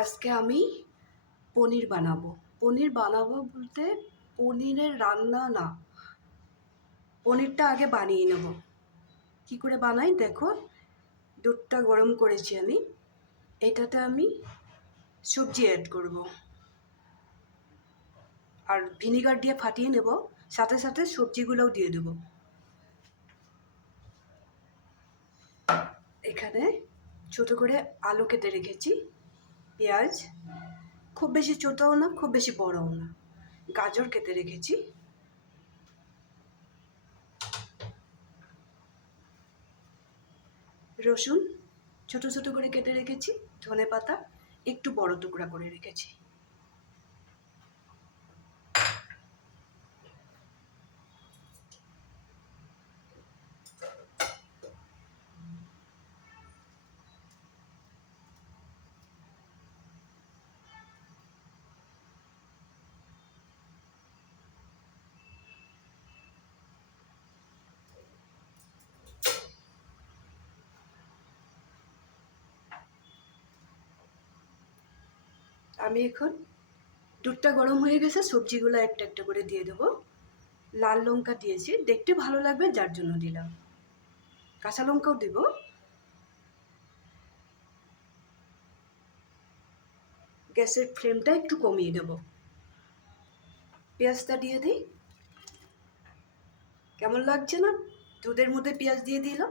আজকে আমি পনির বানাবো। পনির বানাবো বলতে পনিরের রান্না না, পনিরটা আগে বানিয়ে নেব। কি করে বানাই দেখো, দুধটা গরম করেছি আমি, এটাতে আমি সবজি অ্যাড করব আর ভিনিগার দিয়ে ফাটিয়ে নেব, সাথে সাথে সবজিগুলোও দিয়ে দেব। এখানে ছোট করে আলু কেটে রেখেছি, পেঁয়াজ, খুব বেশি ছোটও না খুব বেশি বড়ও না, গাজর কেটে রেখেছি, রসুন ছোট ছোট করে কেটে রেখেছি, ধনেপাতা একটু বড় টুকরা করে রেখেছি। আমি এখন দুধটা গরম হয়ে গেছে, সবজিগুলো একটা একটা করে দিয়ে দেবো। লাল লঙ্কা দিয়েছি, দেখতে ভালো লাগবে যার জন্য দিলাম, কাঁচা লঙ্কাও দেব। গ্যাসের ফ্লেমটা একটু কমিয়ে দেব। পেঁয়াজটা দিয়ে দিই। কেমন লাগছে না দুধের মধ্যে পেঁয়াজ দিয়ে দিলাম,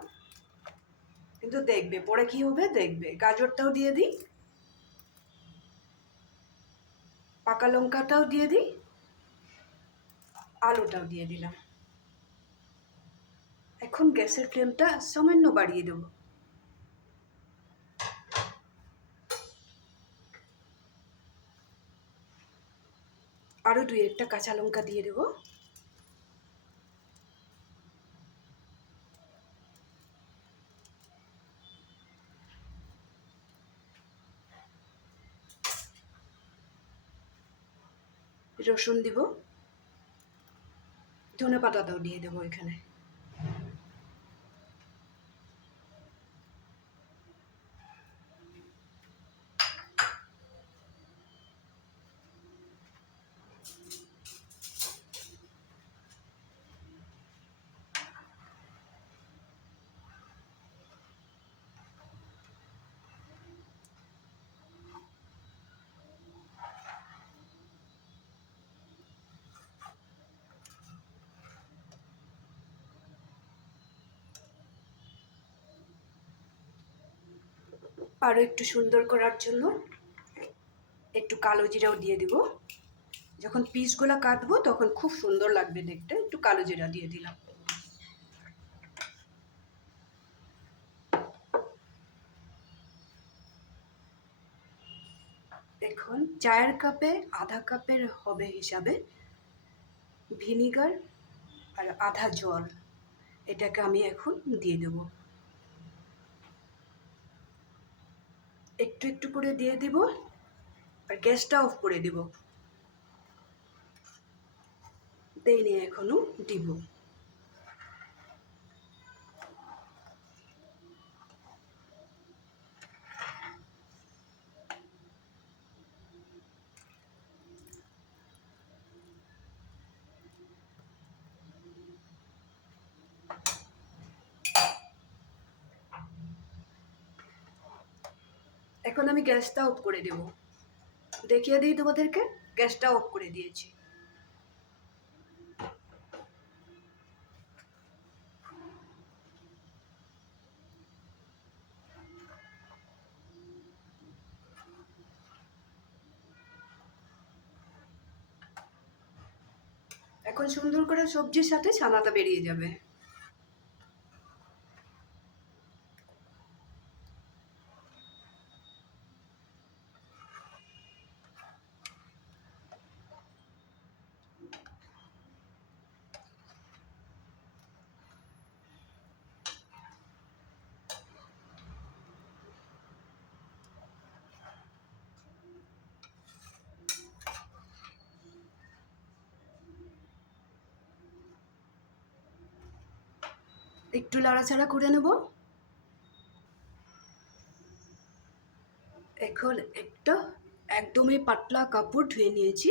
কিন্তু দেখবে পরে কি হবে, দেখবে। গাজরটাও দিয়ে দিই, পাকা লঙ্কাটাও দিয়ে দিই, আলুটাও দিয়ে দিলাম। এখন গ্যাসের ফ্লেমটা সামান্য বাড়িয়ে দেবো। আরও দুই একটা কাঁচা লঙ্কা দিয়ে দেবো। রসুন দিব, ধনেপাতাটাও দিয়ে দেবো এখানে। আরও একটু সুন্দর করার জন্য একটু কালো জিরাও দিয়ে দিব। যখন পিসগুলো কাটবো তখন খুব সুন্দর লাগবে দেখতে, একটু কালো জিরা দিয়ে দিলাম। এখন চায়ের কাপে আধা কাপের হবে হিসাবে ভিনিগার আর আধা জল, এটাকে আমি এখন দিয়ে দেব। একটু একটু করে দিয়ে দিব আর গ্যাসটা অফ করে দেব। দেইনি, এখনো দিব। এখন আমি গ্যাসটা অফ করে দেব। দেখিয়ে দিই তোমাদেরকে, গ্যাসটা অফ করে দিয়েছি। এখন সুন্দর করে সবজির সাথে ছানাটা বেরিয়ে যাবে। একটু নাড়াচাড়া করে নেব। এখন একটা একদমই পাতলা কাপড় ধুয়ে নিয়েছি,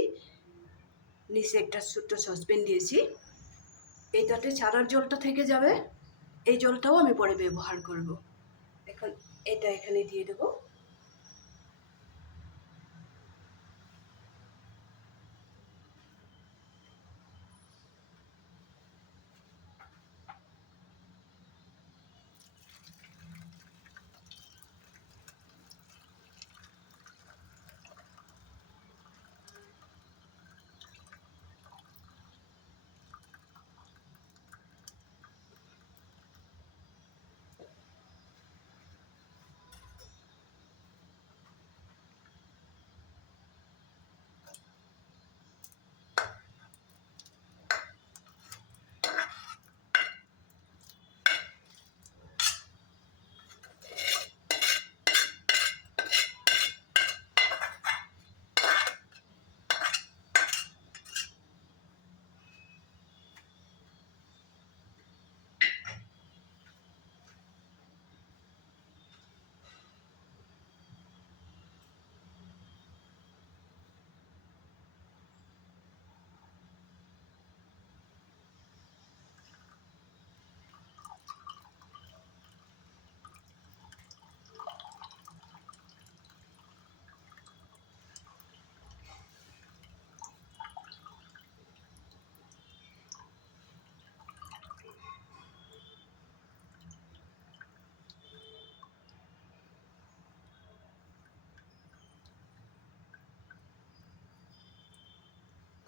নিচে একটা ছোট্ট সসপ্যান দিয়েছি। এইটাতে চারার জলটা থেকে যাবে, এই জলটাও আমি পরে ব্যবহার করব। এখন এটা এখানে দিয়ে দেবো।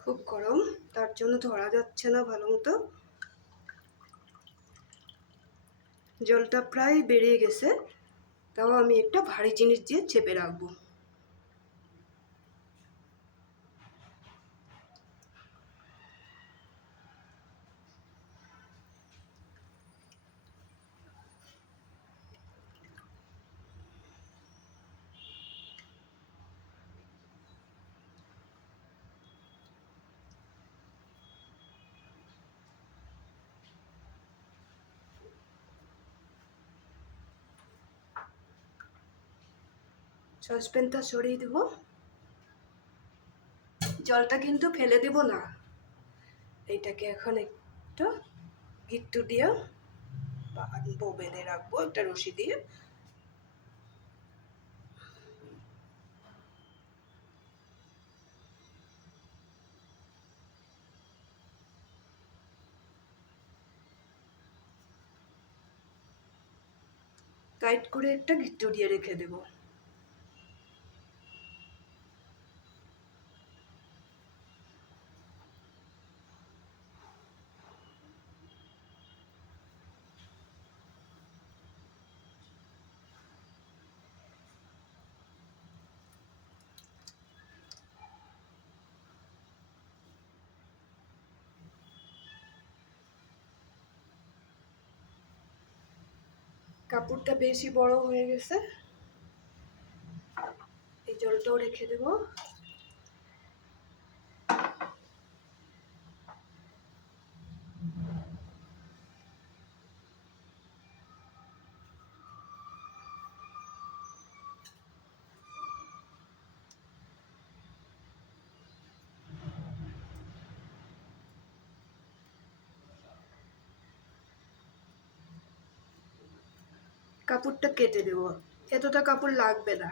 খুব গরম, তার জন্য ধরা যাচ্ছে না ভালো মতো। জলটা প্রায় বেরিয়ে গেছে, তাও আমি একটা ভারী জিনিস দিয়ে চেপে রাখবো। সসপ্যানটা সরিয়ে দেবো। জলটা কিন্তু ফেলে দেব না, এইটাকে এখন একটু গিট্টু দিয়ে বেঁধে রাখবো একটা রশি দিয়ে। টাইট করে একটা গিট্টু দিয়ে রেখে দেবো। কাপড়টা বেশি বড় হয়ে গেছে, এই জলটাও রেখে দেবো। কাপড়টা কেটে দেবো, এতটা কাপড় লাগবে না।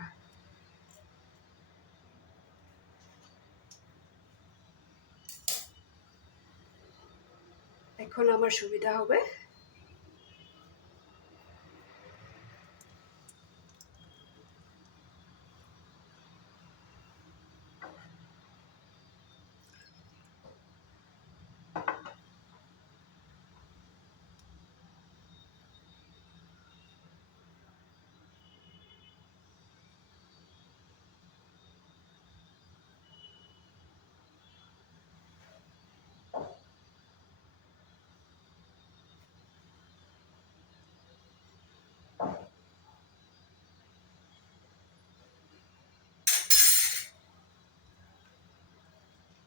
এখন আমার সুবিধা হবে।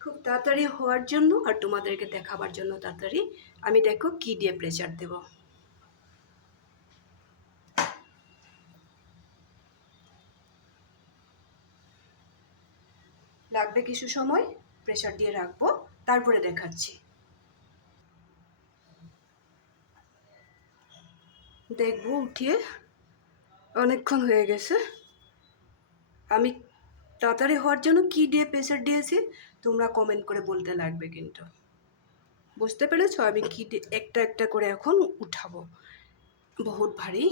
খুব তাড়াতাড়ি হওয়ার জন্য আর তোমাদেরকে দেখাবার জন্য তাড়াতাড়ি আমি দেখো কি দিয়ে প্রেসার দেব। লাগবে কিছু সময়, প্রেসার দিয়ে রাখবো, তারপরে দেখাচ্ছি। দেখবো উঠিয়ে অনেকক্ষণ হয়ে গেছে। আমি তাড়াতাড়ি হওয়ার জন্য কি দিয়ে প্রেসার দিয়েছি তোমরা কমেন্ট করে বলতে লাগবে কিন্তু। বুঝতে পেরেছো আমি কি একটা একটা করে এখন উঠাবো, বহুত ভারী।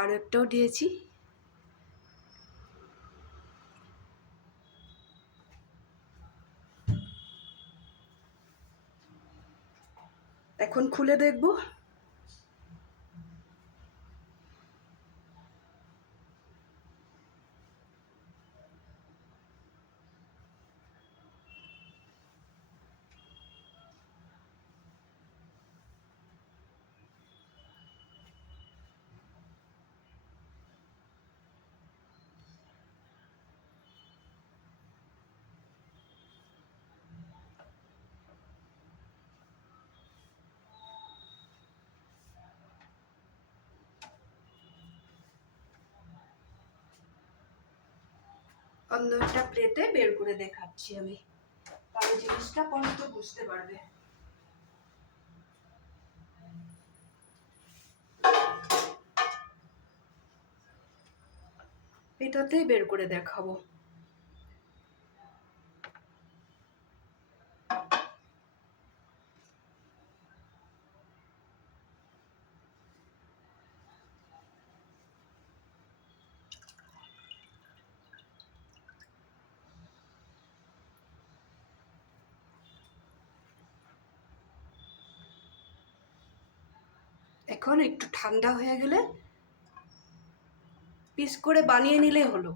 আর একটাও দিয়েছি। এখন খুলে দেখবো। অন্য একটা প্লেটে বের করে দেখাচ্ছি আমি, তাহলে জিনিসটা পরে তো বুঝতে পারবে। এটাতেই বের করে দেখাবো। এখন একটু ঠান্ডা হয়ে গেলে পিস করে বানিয়ে নিলেই হলো।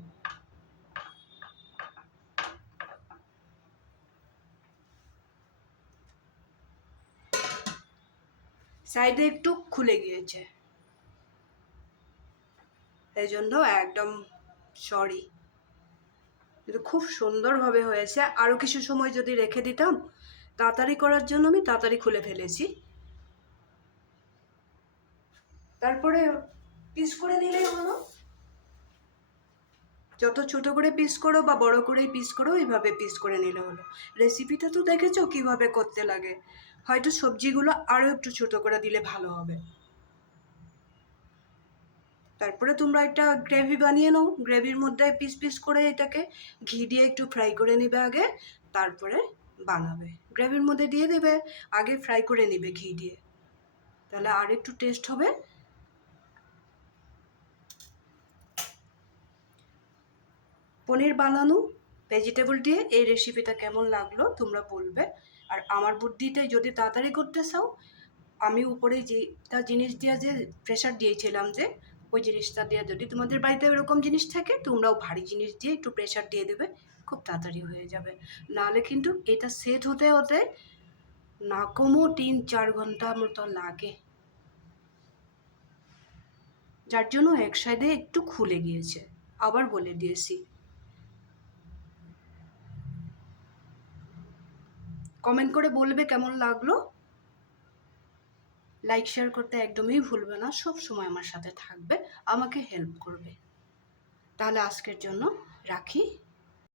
সাইডে একটু খুলে গিয়েছে, এই জন্য একদম সরি। কিন্তু খুব সুন্দরভাবে হয়েছে। আরও কিছু সময় যদি রেখে দিতাম, তাড়াতাড়ি করার জন্য আমি তাড়াতাড়ি খুলে ফেলেছি। তারপরে পিস করে নিলেই হলো। যত ছোট করে পিস করো বা বড় করেই পিস করো, এইভাবে পিস করে নিলে হলো। রেসিপিটা তো দেখেছো কিভাবে করতে লাগে। হয়তো সবজিগুলো আরও একটু ছোট করে দিলে ভালো হবে। তারপরে তোমরা একটা গ্রেভি বানিয়ে নাও, গ্রেভির মধ্যে পিস পিস করে এটাকে ঘি দিয়ে একটু ফ্রাই করে নেবে আগে, তারপরে বানাবে। গ্রেভির মধ্যে দিয়ে দেবে, আগে ফ্রাই করে নেবে ঘি দিয়ে, তাহলে আর একটু টেস্ট হবে। পনির বানানো ভেজিটেবল দিয়ে এই রেসিপিটা কেমন লাগলো তোমরা বলবে। আর আমার বুদ্ধিতে যদি তাড়াতাড়ি করতে চাও, আমি উপরে যেটা জিনিস দিয়ে যে প্রেশার দিয়েছিলাম, যে ওই জিনিসটা দিয়ে, যদি তোমাদের বাড়িতে এরকম জিনিস থাকে তোমরাও ভারী জিনিস দিয়ে একটু প্রেশার দিয়ে দেবে, খুব তাড়াতাড়ি হয়ে যাবে। নাহলে কিন্তু এটা সেট হতে হতে না কমও 3-4 ঘন্টা মতো লাগে, যার জন্য এক সাইডে একটু খুলে গিয়েছে। আবার বলে দিয়েছি। কমেন্ট করে বলবে কেমন লাগলো। লাইক শেয়ার করতে একদমই ভুলবে না, সব সময় আমার সাথে থাকবে, আমাকে হেল্প করবে। তাহলে আজকের জন্য রাখি।